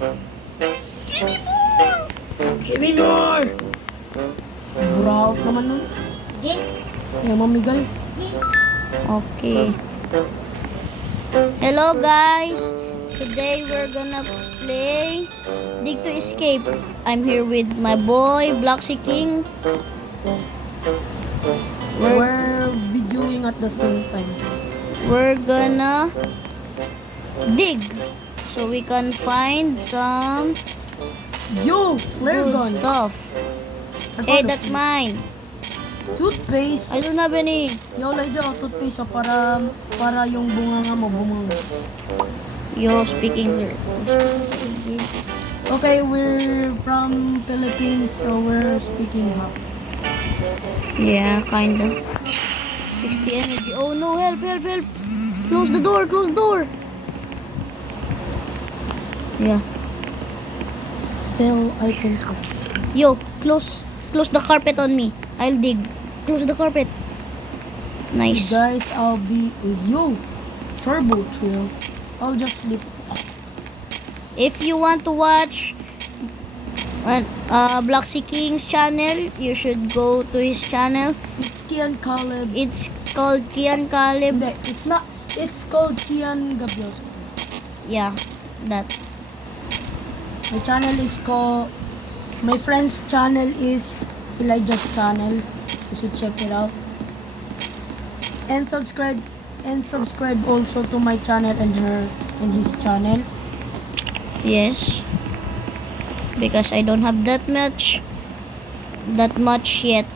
Give me more! Buraot naman nun. Yung mamigay. Okay. Hello guys. Today we're gonna play Dig to Escape. I'm here with my boy Bloxy King. We're videoing at the same time. We're gonna dig so we can find some Yo! Flare good gun! stuff. I Hey, found a that's few. mine. Toothpaste! I don't have any. Yo, like daw, toothpaste para yung bunga nga mo bumanga. Yo, speaking here. Okay, we're from Philippines, so we're speaking half. Yeah, kinda. 60 energy. Oh no, help, help, help. Close the door, close the door. Yeah. Sell items. Yo, close the carpet on me. I'll dig. Close the carpet. Nice. Guys, I'll be with you. Turbo Trail. I'll just sleep. If you want to watch Bloxy King's channel, you should go to his channel. It's Kian Caleb. It's called Kian Caleb. Hindi, it's not. It's called Kian Gabios. Yeah, that. My channel is called. My friend's channel is Elijah's channel. You should check it out. And subscribe also to my channel and his channel. Yes. Because I don't have that much yet.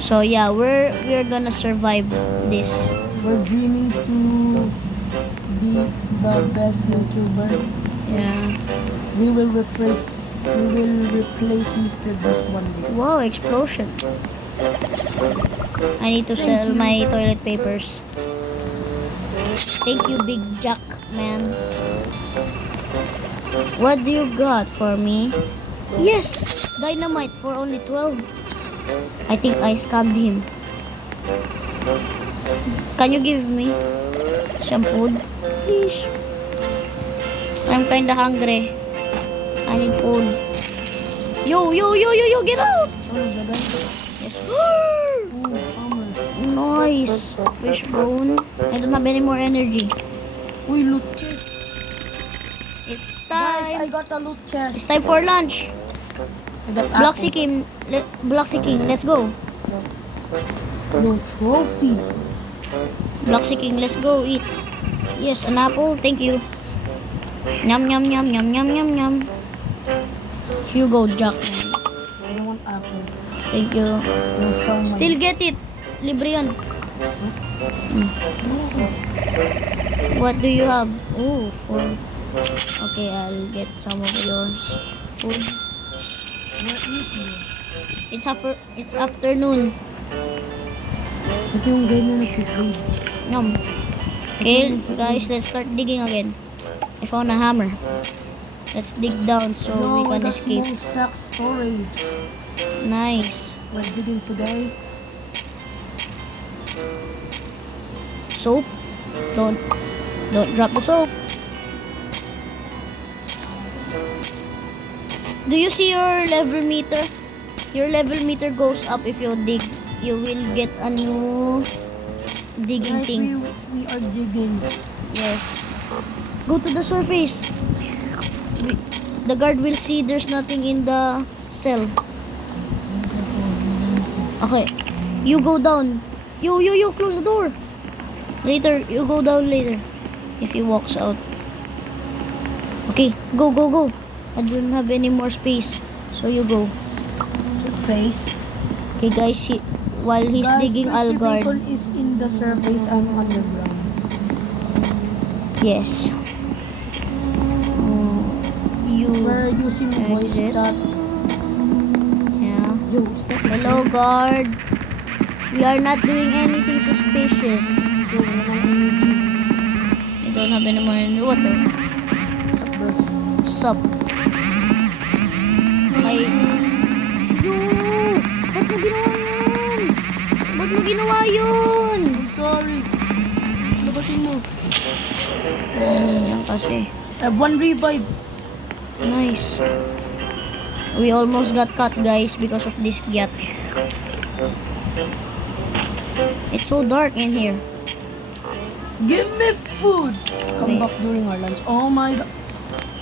So yeah, we're gonna survive this. We're dreaming to be the best YouTuber. Yeah. We will replace Mr. Beast one day. Wow, explosion. I need to sell my toilet papers. Thank you, Big Jack, man. What do you got for me? Yes, dynamite for only 12. I think I scammed him. Can you give me some food, please? I'm kinda hungry. I need food. Yo, get out! Oh, ganda. Yes. Oh, hammer. Nice. Fish bone. I don't have any more energy. Uy, loot chest. It's Guys, I time. got a loot It's chest. time for lunch. I got Bloxy apple. King, let's go. No trophy. Bloxy King, let's go eat. Yes, an apple. Thank you. Yum, yum, yum, yum, yum, yum, yum. Here you go, Jack. I don't want apple. Thank you. No, so much. Still get it. Libre yun. What do you have? Oh, food. Okay, I'll get some of yours. Food. What is it? It's afternoon. Ito yung ganyan na chicken. Yum. Okay, guys, let's start digging again. I found a hammer. Let's dig down so we No, I can got escape. small sack storage. Nice. We're digging today. Soap. Don't drop the soap. Do you see your level meter? Your level meter goes up if you dig. You will get a new digging Guys, thing. we are digging. Yes. Go to the surface. The guard will see there's nothing in the cell. Okay. You go down. You, close the door. Later, you go down later. If he walks out. Okay, go. I don't have any more space. So you go. Place. Okay guys, while he's Guys, digging, I'll Crispy guard. Bacon is in the surface. I'm underground. Yes. You. We're using voice Exit. chat. Yeah. Yo, is that Hello guard. We are not doing anything suspicious. Yo, wala nang energy. I don't have any more in water. Sup, bro? Sup? Ay. Yo! Ba't mo ginawa yun? I'm sorry. Labasin mo. Yan kasi. I have one revive. Nice. We almost got caught, guys, because of this gat. It's so dark in here. Give me food. Come Wait. back during our lunch. Oh my god.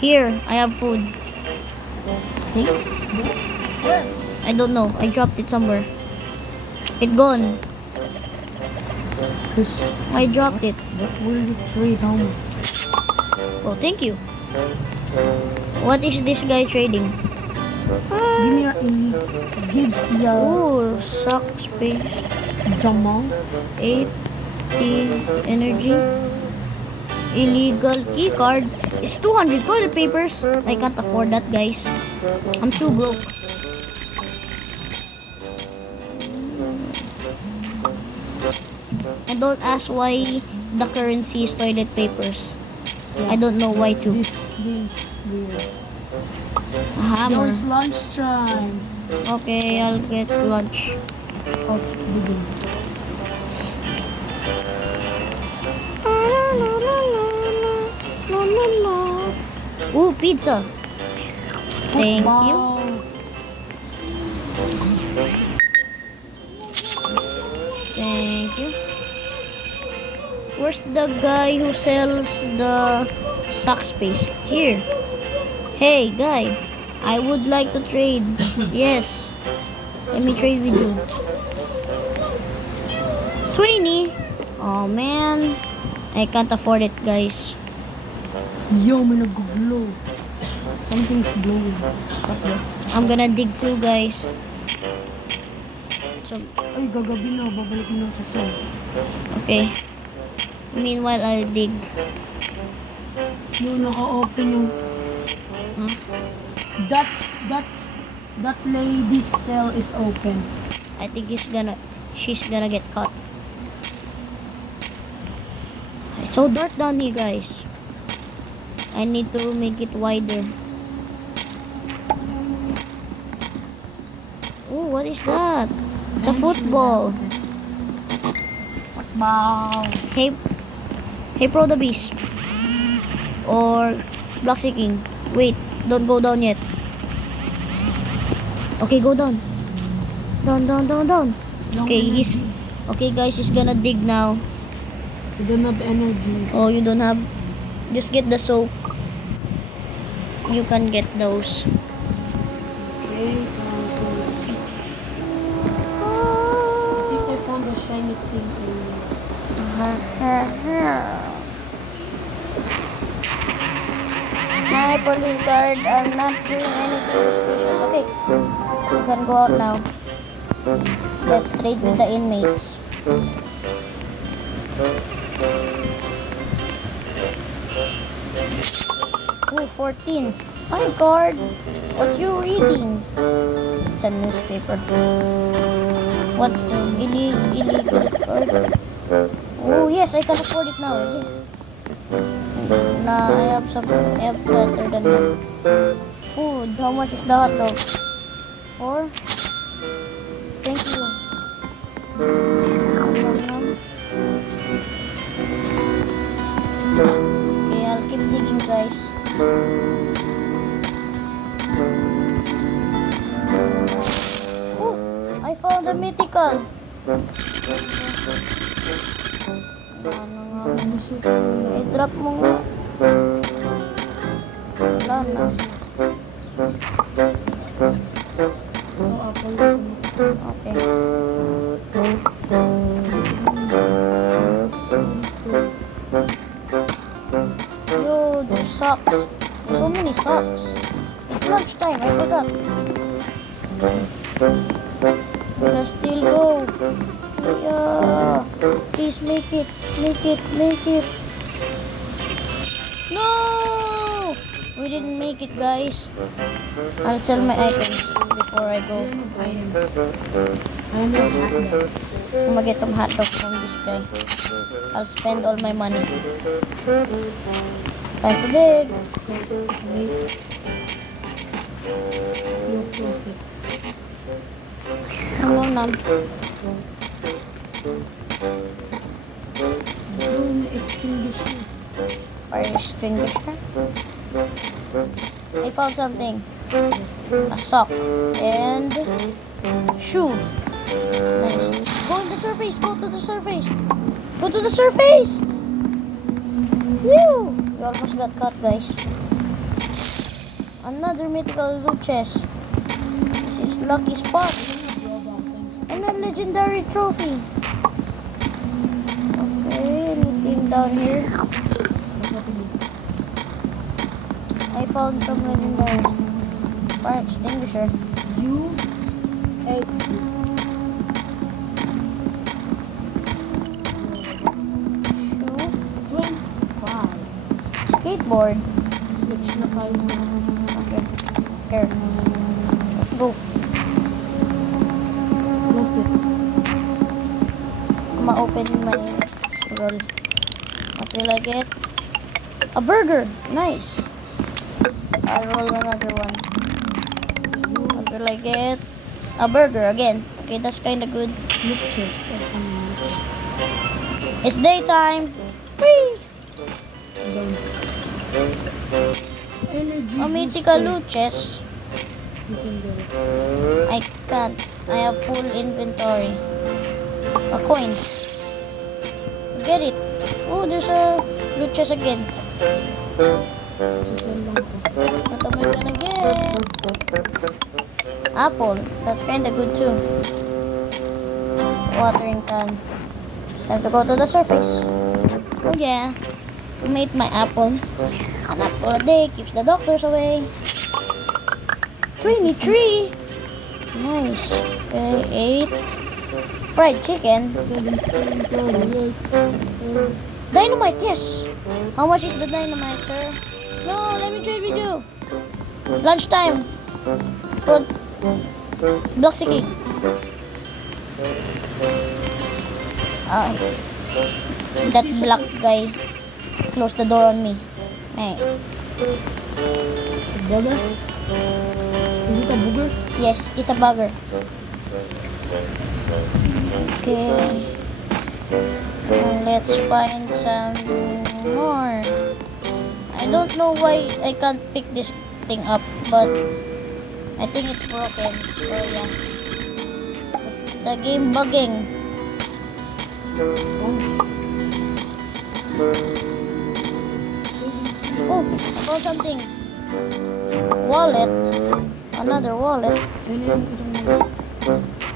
Here, I have food. Thanks. Where? I don't know. I dropped it somewhere. It gone. This. I dropped it. What will you trade? How much? Oh, thank you. What is this guy trading? Give me your elite. Gives ya Oh, suck space. Jamal. 80 energy. Illegal key card. It's 200 toilet papers. I can't afford that, guys. I'm too broke. And don't ask why the currency is toilet papers. I don't know why too. This. A hammer. Yours lunchtime. Okay, I'll get lunch. Okay, begin. Ooh, pizza. Thank you. Wow. Thank you. Where's the guy who sells the sock space? Here. Hey, guy. I would like to trade. Yes. Let me trade with you. 20. Oh, man. I can't afford it, guys. Yo, may nag-glow. Something's glowing. Suck that. I'm gonna dig too, guys. So, Ay, gagabi na. Babalik na sa cell. okay. Meanwhile, I'll dig. Yo, naka-open yung... Huh? That lady's cell is open. I think she's gonna get caught. It's so dark down here, guys. I need to make it wider. Oh, what is that? It's a football. Wow. Hey, Pro the Beast. Or Bloxy King. Wait, don't go down yet. Okay, go down. Down. Okay, okay, guys, he's gonna dig now. You don't have energy. Oh, you don't have. Just get the soap. You can get those. Okay, to see. I think I found a shiny thing in... My police guard, I'm not doing anything suspicious. Okay, you can go out now. Let's trade with the inmates. Oh, 14. Hi, guard. What you reading? It's a newspaper. What? Illegal guard? Oh, yes, I can afford it now. Yeah. Nah, I have better than that. Food. How much is the hot dog? 4? Thank you. Okay, I'll keep digging, guys. Oh, I found a mythical. I-drop mo nga. Wala na. Oh, apple. Okay. Yo, there's socks. There's so many socks. It's lunchtime, I forgot. Let's still go. Yeah. Please make it. No! We didn't make it, guys. I'll sell my items before I go. Items. I know that. I'm gonna get some hot dogs from this guy. I'll spend all my money. Time to dig. You closed it. Nam. Doon, extinguisher. Fire extinguisher. I found something. A sock and shoe. Nice. Go in the surface. Go to the surface. Go to the surface. Phew! We almost got caught, guys. Another mythical loot chest. This is lucky spot. And a legendary trophy. Okay, anything down here? I found some legendary. Fire extinguisher. U-X. Shoe. 25. Skateboard. Switch na kayo. Okay. Here. Go. Close it. Ma-open my roll. What will I get? A burger. Nice. I'll roll another one. What will I get? A burger again. Okay, that's kind of good. Look chest. It's daytime. Whee! Energy A mythical booster. loot chest. You can get it. I can't. I have full inventory. A coin. Get it. Oh, there's a loot chest again. Sisal lang ko. What am I gonna get? Apple. That's kinda good too. Watering can. It's time to go to the surface. Oh yeah. To eat my apple. An apple a day keeps the doctors away. 23. Nice. Okay, 8. Fried chicken. 17. Dynamite, yes. How much is the dynamite, sir? No, let me trade with you. Lunchtime. Good. Block King. That black guy closed the door on me. Hey. Bugger? Is it a booger? Yes, it's a bugger. Okay. Now let's find some more. I don't know why I can't pick this thing up, but I think it's broken. So yeah. The game bugging. Oh, I found something. Wallet. Another wallet.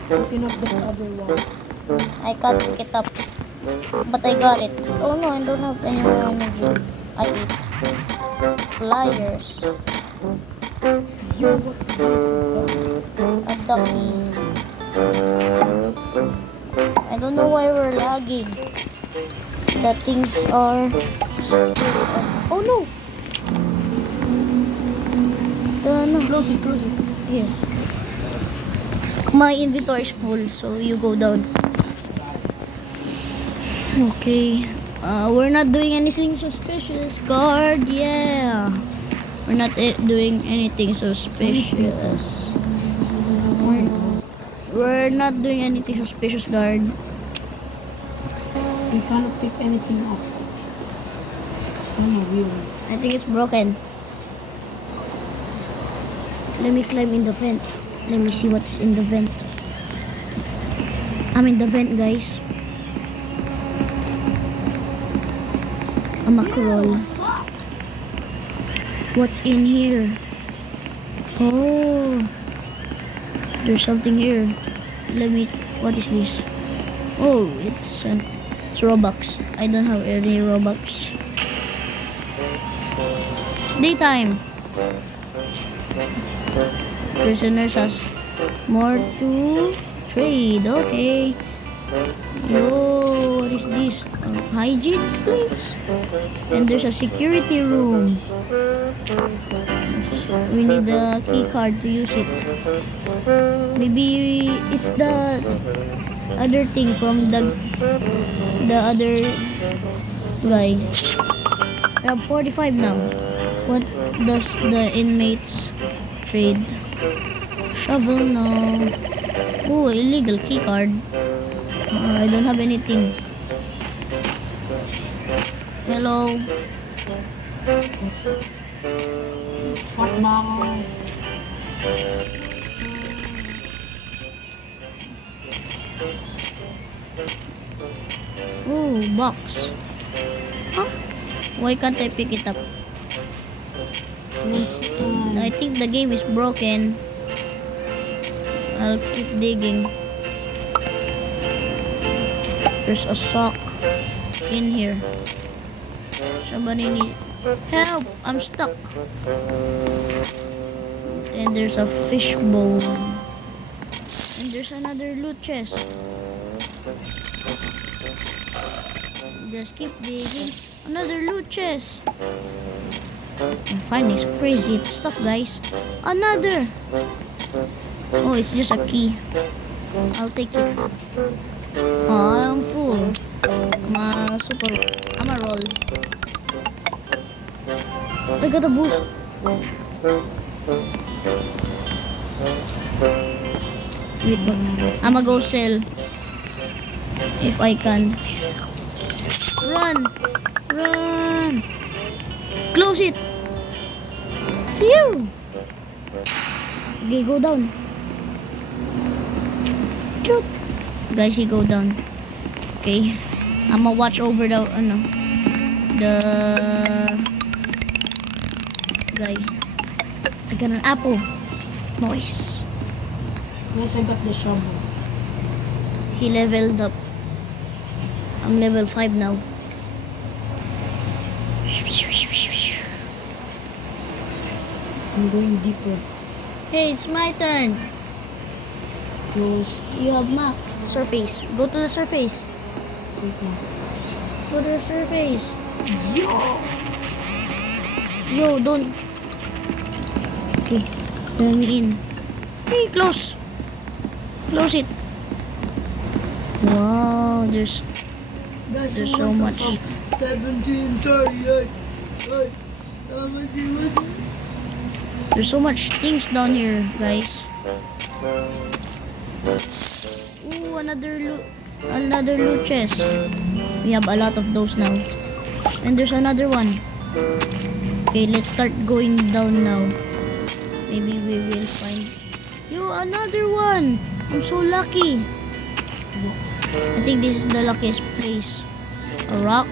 Looking up the other one. I can't pick it up. But I got it. Oh no, I don't have any more energy. I eat. Pliers. Yo, what's this? A ducky. I don't know why we're lagging. The things are... Oh no! No. Close it, close it. Here. My inventory is full, so you go down. Okay. We're not doing anything suspicious. Guard, yeah. We're not doing anything suspicious. We're not doing anything suspicious, guard. You cannot pick anything up. Oh, weird. I think it's broken. Let me climb in the vent. Let me see what's in the vent. I'm in the vent, guys. A mackerel. What's in here? Oh, there's something here. Let me. What is this? Oh, it's Robux. I don't have any Robux. It's daytime. Prisoners has more to trade. Okay. Yo, what is this? Hygiene place? And there's a security room. We need the key card to use it. Maybe it's the other thing from the other guy. We have 45 now. What does the inmates trade? Shovel, no. Oh, illegal key card. I don't have anything. Hello. What bang? Ooh, box. Huh? Why can't I pick it up? I think the game is broken. I'll keep digging. There's a sock in here. Somebody need help. I'm stuck. And there's a fish bowl. And there's another loot chest. Just keep digging. Another loot chest. I'm finding some crazy stuff, guys. Another. Oh, it's just a key. I'll take it. Oh, I'm full. I'm a roll. I got a boost. Wait, I'ma go sell. If I can. Run! Run! Close it! See you! Okay, go down. Shoot! Guys, you go down. Okay. I'ma watch over the guy. I got an apple. Nice. Yes, I got the shovel. He leveled up. I'm level 5 now. I'm going deeper. Hey, it's my turn. Close. You have max. Surface. Go to the surface. Wait now. Go to the surface. Yo! Yo, don't. Okay. Let me in. Hey, close. Close it. Wow, there's Guys, There's who so wants much. us up? 1738. Hey, there's so much things down here, guys. Ooh, another loot chest. We have a lot of those now. And there's another one. Okay, let's start going down now. Maybe we will find. Yo, another one. I'm so lucky. I think this is the luckiest place. A rock.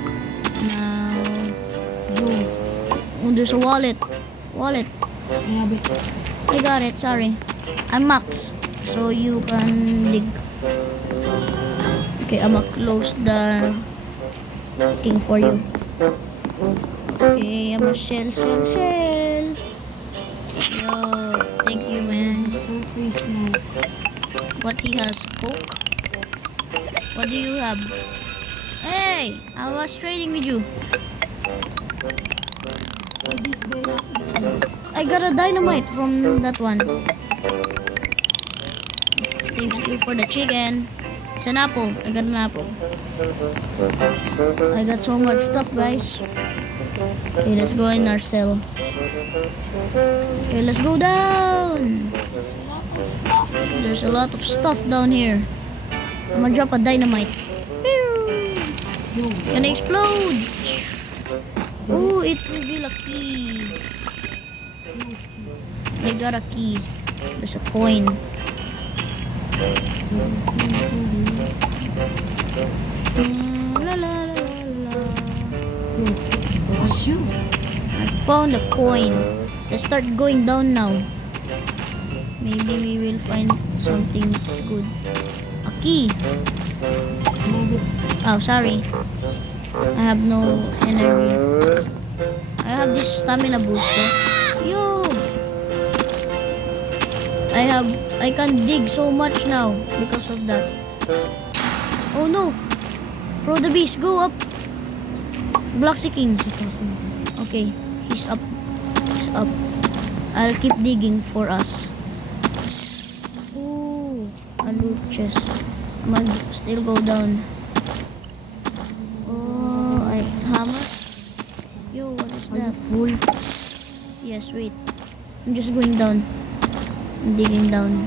Now, oh, there's a wallet. Wallet. I have it. I got it. Sorry. I'm max, so you can dig. Okay, I'ma close the thing for you. Okay, I'ma shell. Yo, thank you, man. Surface now. What he has? Coke? What do you have? Hey, I was trading with you. Hey, this guy. I got a dynamite from that one. Thank you for the chicken. It's an apple. I got an apple. I got so much stuff, guys. Okay, let's go in our cell. Okay, let's go down. There's a lot of stuff down here. I'm gonna drop a dynamite. Gonna explode. Ooh, it revealed a key. I got a key. There's a coin. La la la la. What's you? I found a coin. Let's start going down now. Maybe we will find something good. A key. Oh, sorry. I have no energy. I have this stamina booster. Yo! I can dig so much now because of that. Oh no! Pro the beast, go up! Bloxy King. Okay, he's up. He's up. I'll keep digging for us. Ooh, a loot chest. I'm gonna still go down. Oh, hammer. Yo, what is that? Full. Yes, wait. I'm just going down. I'm digging down.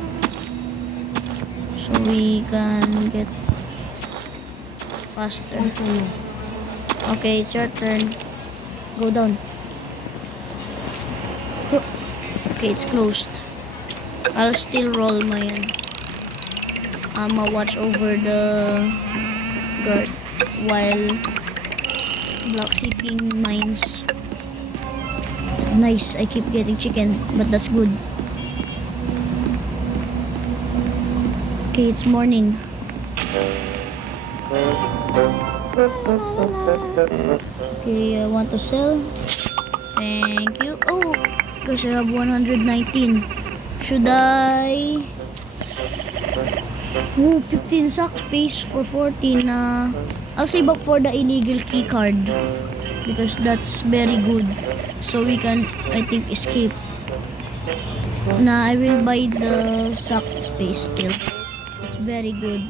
So we can get faster. Okay, it's your turn. Go down. Okay, it's closed. I'll still roll my I'ma watch over the guard while Black Seeping mines. Nice, I keep getting chicken, but that's good. Okay, it's morning. Okay, I want to sell. Thank you. Oh, because I have 119. Should I? Oh, 15 sack space for 14. I'll save up for the illegal key card because that's very good. So we can, I think, escape. I will buy the sack space still. It's very good.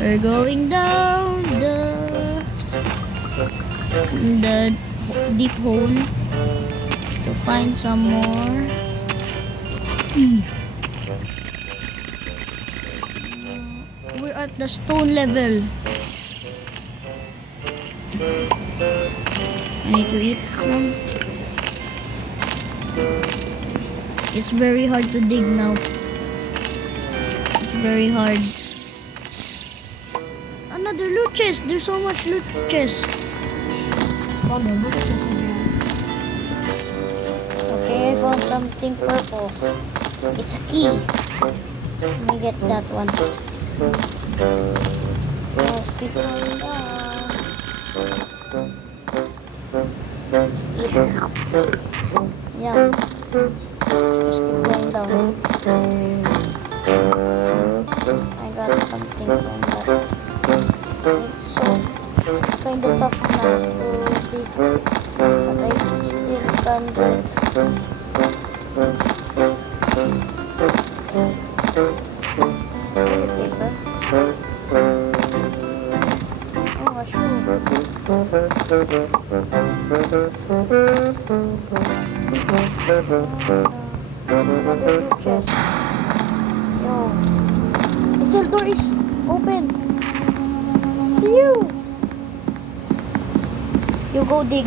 We're going down the deep hole to find some more. We're at the stone level. I need to eat some. It's very hard to dig now. It's very hard. Another loot chest. There's so much loot chest. Found the loot chest again. Okay, I found something purple. It's a key. Let me get that one. Let's keep going down. Yum. Just keep going down. I got something from that. It's so kind of tough now to dig, but I still can do it. Oh, a shoe. Another chest. Yo. The cell door is open. Phew. You go dig.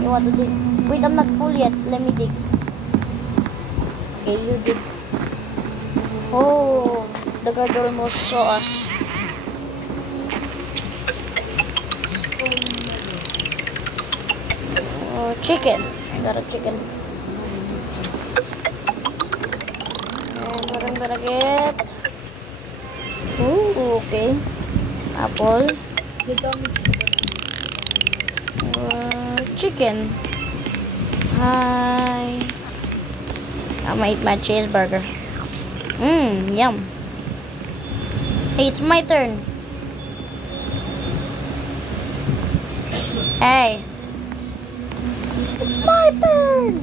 You want to dig? Wait, I'm not full yet. Let me dig. Okay, you dig. Oh, the guard almost saw us. Oh, chicken. I got a chicken. And what I'm gonna get? Oh, okay. Apple. They got me Chicken. Hi. I'm gonna eat my cheeseburger. Yum. Hey, it's my turn. Hey. It's my turn.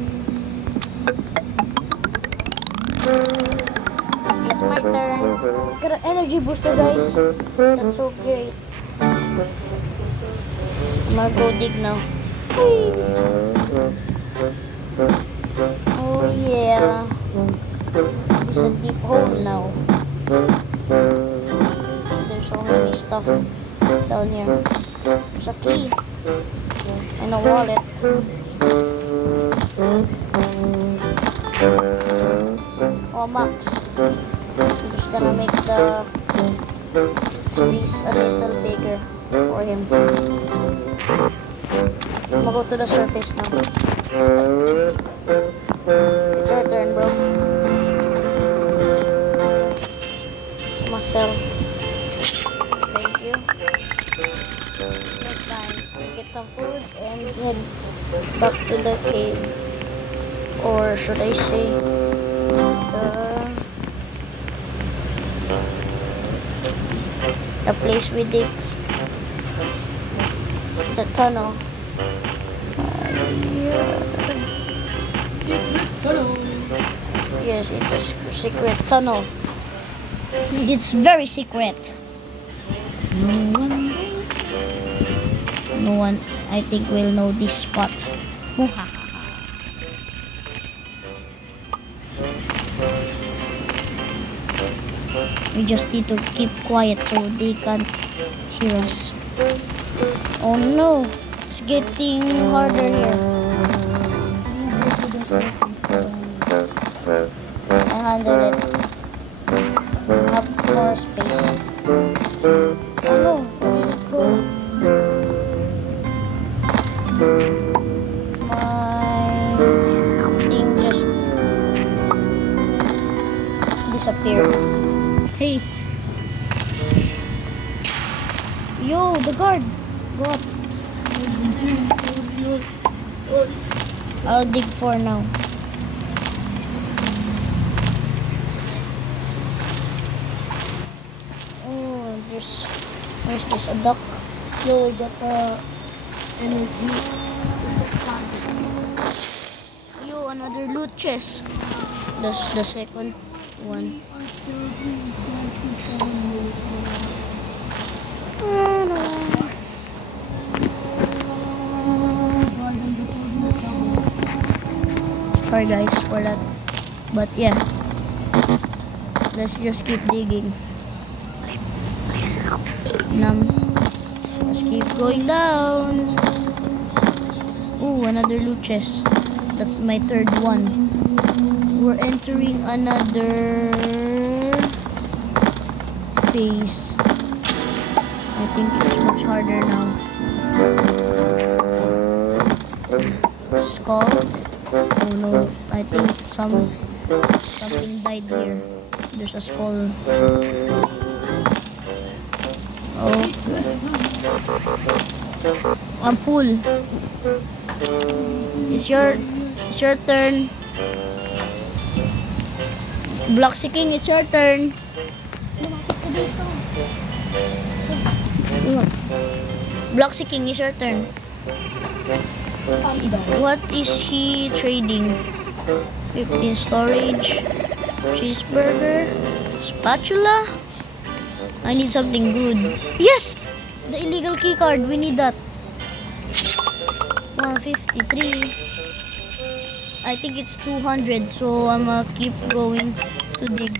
It's my turn. Got an energy booster, guys. That's so great. I'm gonna go dig now. Whee! Oh yeah. It's a deep hole now. There's so many stuff down here. There's a key and a wallet. Oh, Max. I'm just gonna make the space a little bigger for him. I'm gonna go to the surface now. It's your turn, bro. Muscle. Thank you. Next time, I'll get some food and head back to the cave. Or should I say, the place we dig. The tunnel. Yes, it's a secret tunnel. It's very secret. No one, I think, will know this spot. We just need to keep quiet so they can't hear us. Oh no, it's getting harder here. I handle it. Have more space. Oh no, where did it go? My thing just disappeared. Hey. Yo, the guard. Go up. I'll dig for now. Oh, where's this? A duck? Yo, I got energy. Yo, another loot chest. That's the second one. Sorry guys for that. But yeah. Let's just keep digging. Let's keep going down. Ooh, another loot chest. That's my third one. We're entering another phase. I think it's much harder now. Skull. Oh no, I think something died here. There's a skull. Oh, I'm full. It's your turn. Bloxy King, it's your turn. Bloxy King, it's your turn. What is he trading? 15 storage, cheeseburger, spatula. I need something good. Yes! The illegal key card. We need that. 153. I think it's 200. So I'm gonna keep going to dig.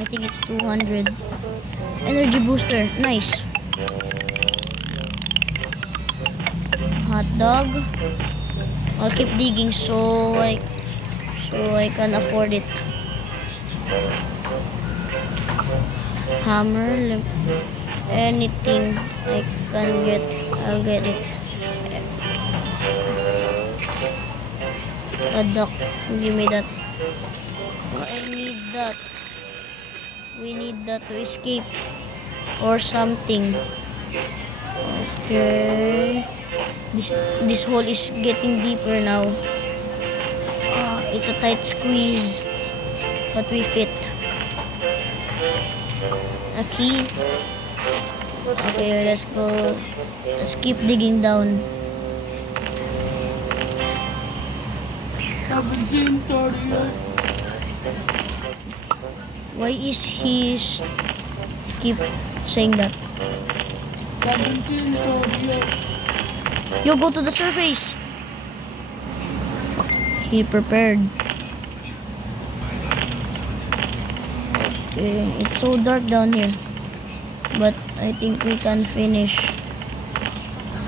I think it's 200. Energy booster. Nice. Hot dog. I'll keep digging so I can afford it. Hammer, anything I can get, I'll get it. A duck, give me that. I need that. We need that to escape or something. Okay. This hole is getting deeper now. It's a tight squeeze, but we fit. A key. Okay, let's go. Let's keep digging down. 17:38. Why is he keep saying that? 17:38. Yo, go to the surface. He prepared. Okay, it's so dark down here. But I think we can finish.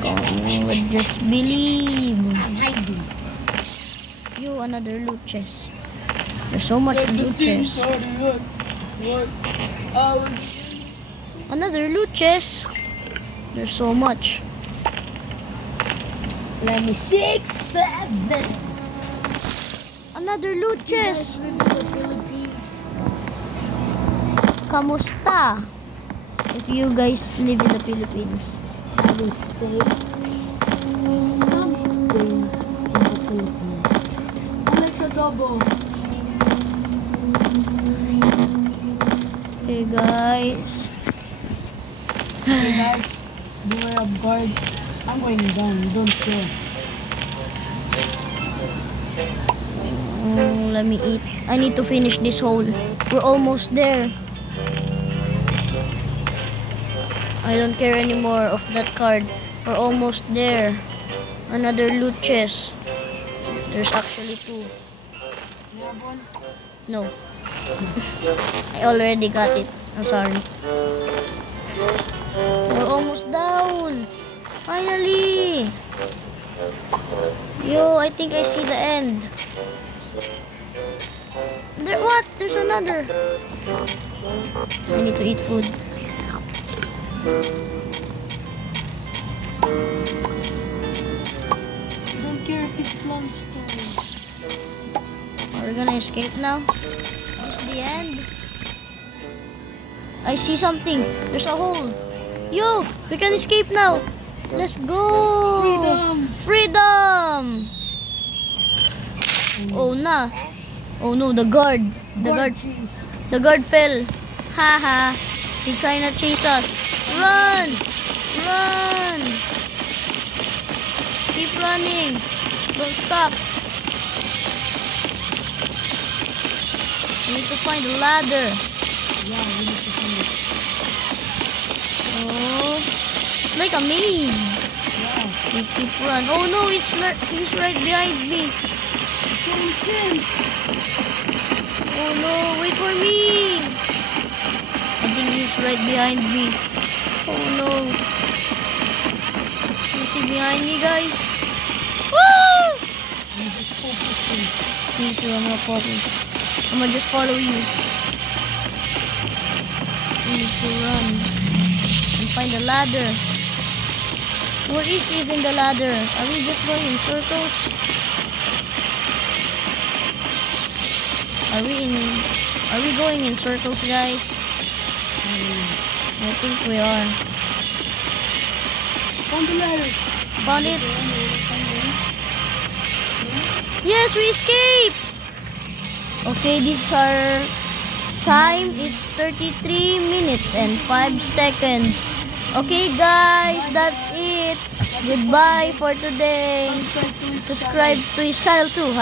Come on, just believe. I'm hiding. Yo, another loot chest. There's so much loot chest. 17:38. Another loot chest. There's so much. Let me 6, 7. Another loot chest. Live in the Philippines. Kamusta? If you guys live in the Philippines. I will say something in the Philippines. Alexa Double. Hey guys. Hey guys, beware of guard. I'm going down. Don't care. Let me eat. I need to finish this hole. We're almost there. I don't care anymore of that card. We're almost there. Another loot chest. There's actually 2. You have one? No. I already got it. I'm sorry. We're almost down. Finally. Yo, I think I see the end. There, what? There's another. I need to eat food. Don't care if it's lunchtime. Are we gonna escape now? This is the end. I see something. There's a hole. Yo, we can escape now. Let's go. Freedom! Freedom. Oh nah. Oh no, the guard. Gorgeous. The guard fell. Haha. He trying to chase us. Run! Run! Keep running. Don't stop. We need to find a ladder. Yeah, we need to find it. Oh, it's like a maze. Yeah. We keep run. Oh no, he's right behind me. So intense. Oh no, wait for me. I think he's right behind me. Oh no. Is he behind me, guys? Woo! I'm just focusing. Me too, I'm gonna focus. I'm gonna just follow you. We need to run and find the ladder. Where is even the ladder? Are we just going in circles? Are we going in circles, guys? I think we are. Found the ladder. Found it. Yes, we escaped. Okay, this is our time. It's 33 minutes and 5 seconds. Okay, guys, that's it. Goodbye for today. Subscribe to his channel too.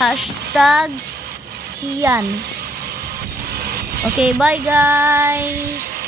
Hashtag Ian. Okay, bye guys.